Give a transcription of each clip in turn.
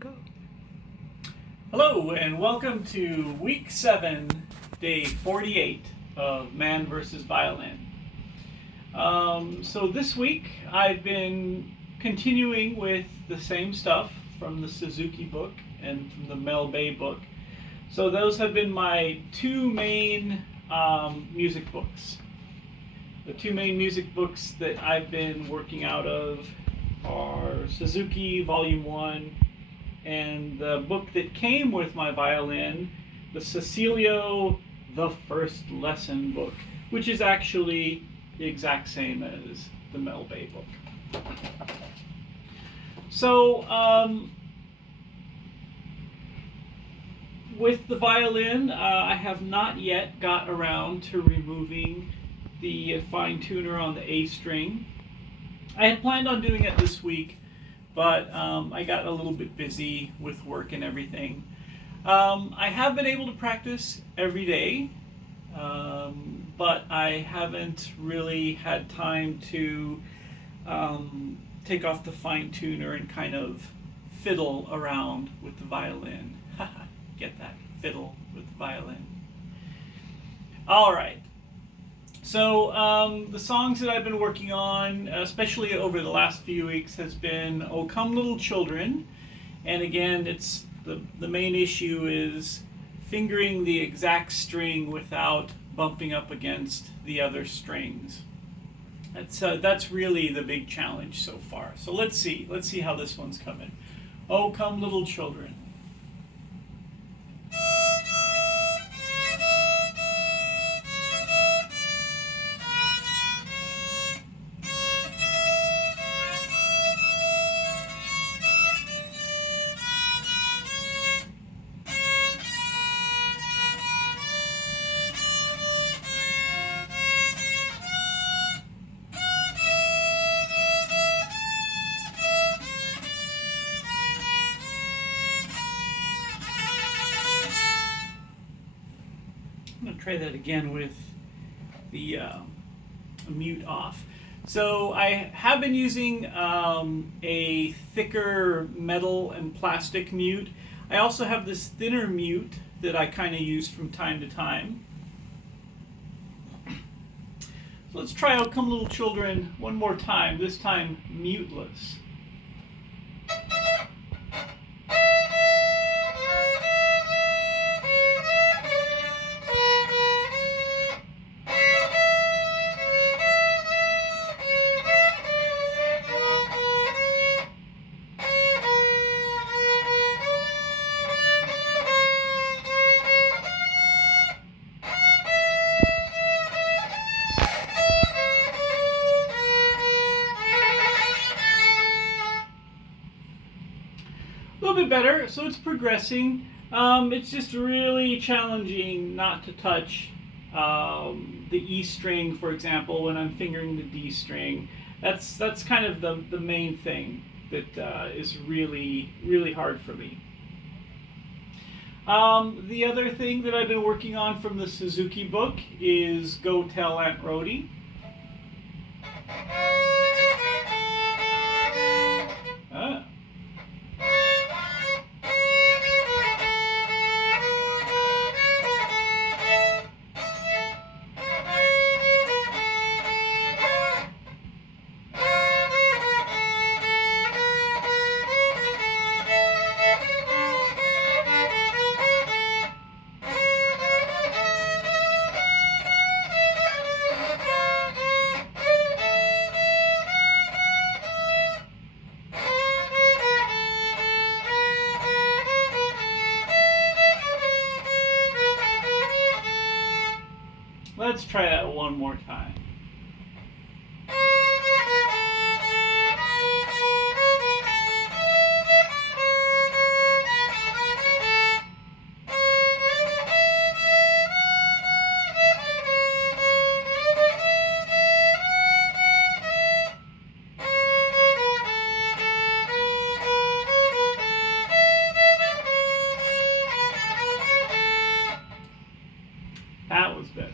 Go. Hello and welcome to week 7, day 48 of Man vs. Violin. So this week I've been continuing with the same stuff from the Suzuki book and from the Mel Bay book. So those have been my two main music books. The two main music books that I've been working out of are Suzuki Volume 1 and the book that came with my violin, the Cecilio The First Lesson book, which is actually the exact same as the Mel Bay book. So, with the violin, I have not yet got around to removing the fine tuner on the A string. I had planned on doing it this week, but I got a little bit busy with work and everything. I have been able to practice every day, but I haven't really had time to take off the fine tuner and kind of fiddle around with the violin. Get that? Fiddle with the violin. All right. So the songs that I've been working on, especially over the last few weeks, has been "O Come Little Children," and again, it's the main issue is fingering the exact string without bumping up against the other strings. That's really the big challenge so far. So let's see how this one's coming. "O Come Little Children." I'm going to try that again with the mute off. So I have been using a thicker metal and plastic mute. I also have this thinner mute that I kind of use from time to time. So let's try "O Come Little Children" one more time, this time muteless. A little bit better, so it's progressing. It's just really challenging not to touch the E string, for example, when I'm fingering the D string. That's kind of the main thing that is really hard for me. The other thing that I've been working on from the Suzuki book is "Go Tell Aunt Rhody." Let's try that one more time. That was better.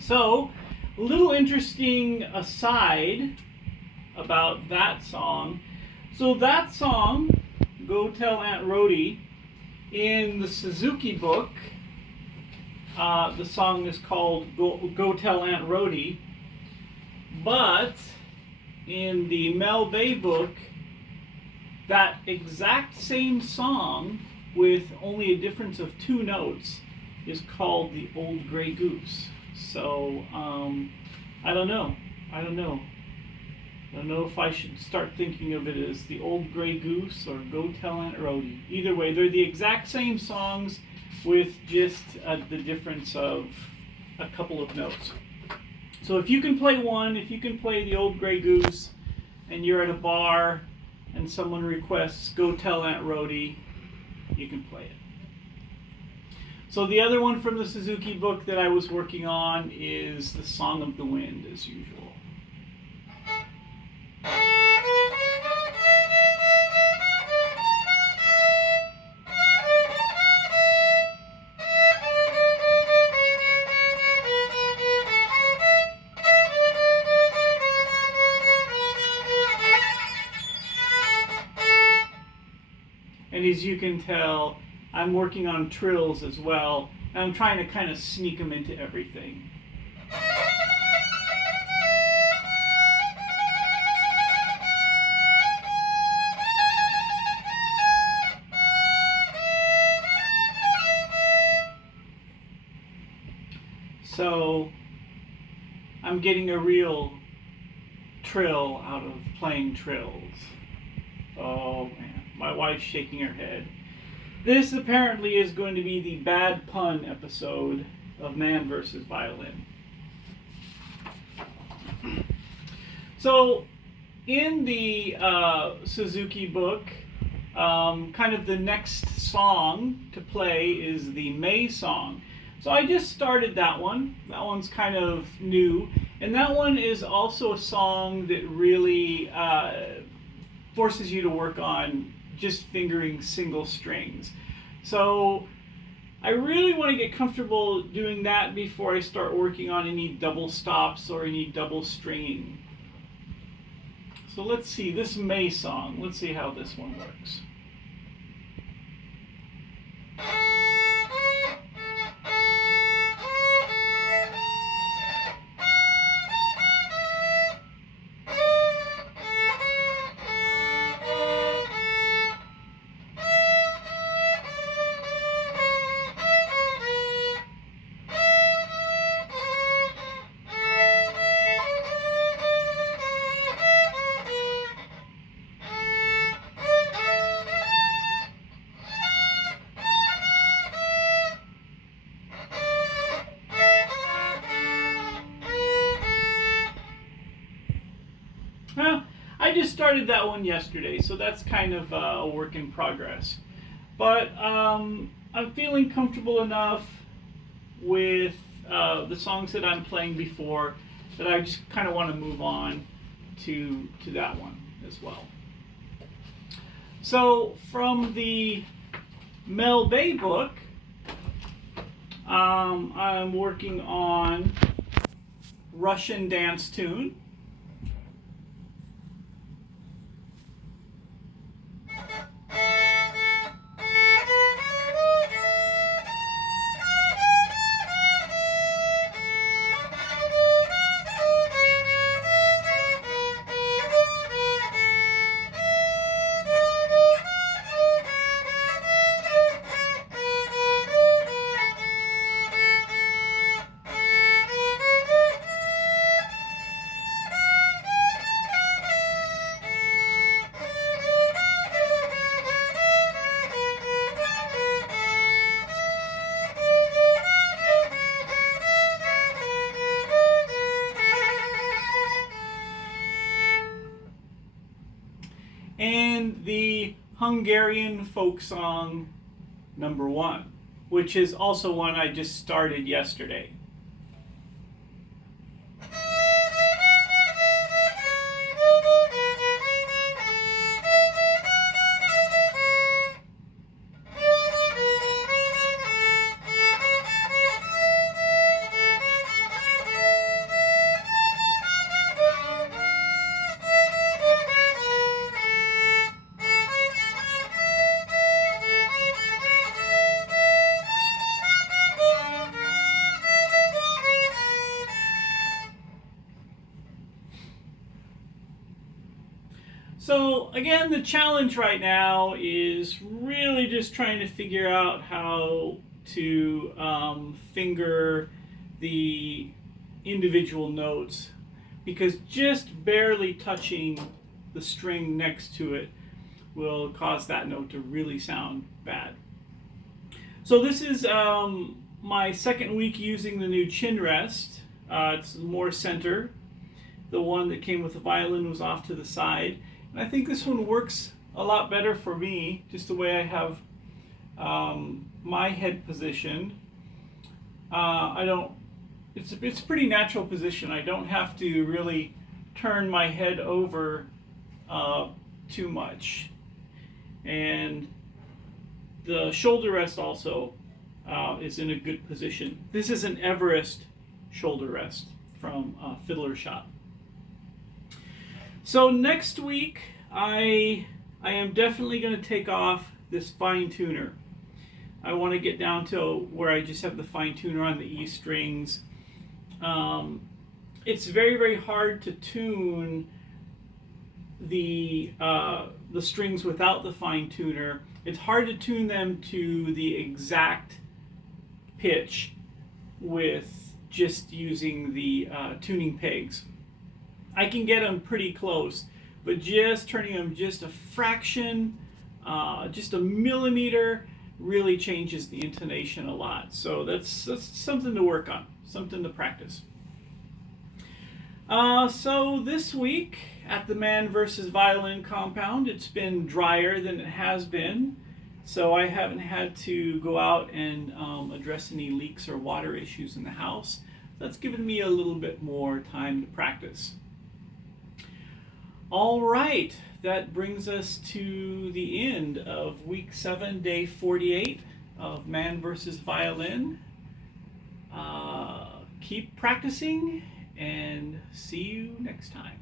So, a little interesting aside about that song. So that song, Go Tell Aunt Rhody. In the Suzuki book, the song is called Go Tell Aunt Rhody, but in the Mel Bay book, that exact same song with only a difference of 2 notes is called The Old Grey Goose. So, I don't know. I don't know if I should start thinking of it as The Old Grey Goose or Go Tell Aunt Rhody. Either way, they're the exact same songs with just the difference of a couple of notes. So if you can play one, if you can play The Old Grey Goose, and you're at a bar and someone requests Go Tell Aunt Rhody, you can play it. So the other one from the Suzuki book that I was working on is The Song of the Wind, as usual. And as you can tell, I'm working on trills as well, and I'm trying to kind of sneak them into everything. So I'm getting a real trill out of playing trills. Oh man, my wife's shaking her head. This apparently is going to be the bad pun episode of Man vs. Violin. So in the Suzuki book, kind of the next song to play is the May song. So I just started that one. That one's kind of new. And that one is also a song that really forces you to work on just fingering single strings. So I really want to get comfortable doing that before I start working on any double stops or any double stringing. So let's see, this May song, let's see how this one works. Well, I just started that one yesterday, so that's kind of a work in progress. But I'm feeling comfortable enough with the songs that I'm playing before that I just kind of want to move on to that one as well. So from the Mel Bay book, I'm working on Russian Dance Tune. And the Hungarian folk song number 1, which is also one I just started yesterday. So again, the challenge right now is really just trying to figure out how to finger the individual notes, because just barely touching the string next to it will cause that note to really sound bad. So this is my second week using the new chin rest. It's more center. The one that came with the violin was off to the side. And I think this one works a lot better for me, just the way I have my head positioned. It's a pretty natural position. I don't have to really turn my head over too much. And the shoulder rest also is in a good position. This is an Everest shoulder rest from Fiddler Shop. So next week, I am definitely going to take off this fine tuner. I want to get down to where I just have the fine tuner on the E strings. It's very, very hard to tune the strings without the fine tuner. It's hard to tune them to the exact pitch with just using the tuning pegs. I can get them pretty close, but just turning them just a fraction, just a millimeter, really changes the intonation a lot. So that's something to work on, something to practice. So this week at the Man vs. Violin compound, it's been drier than it has been, so I haven't had to go out and address any leaks or water issues in the house. That's given me a little bit more time to practice. All right, that brings us to the end of week 7, day 48 of Man vs. Violin. Keep practicing and see you next time.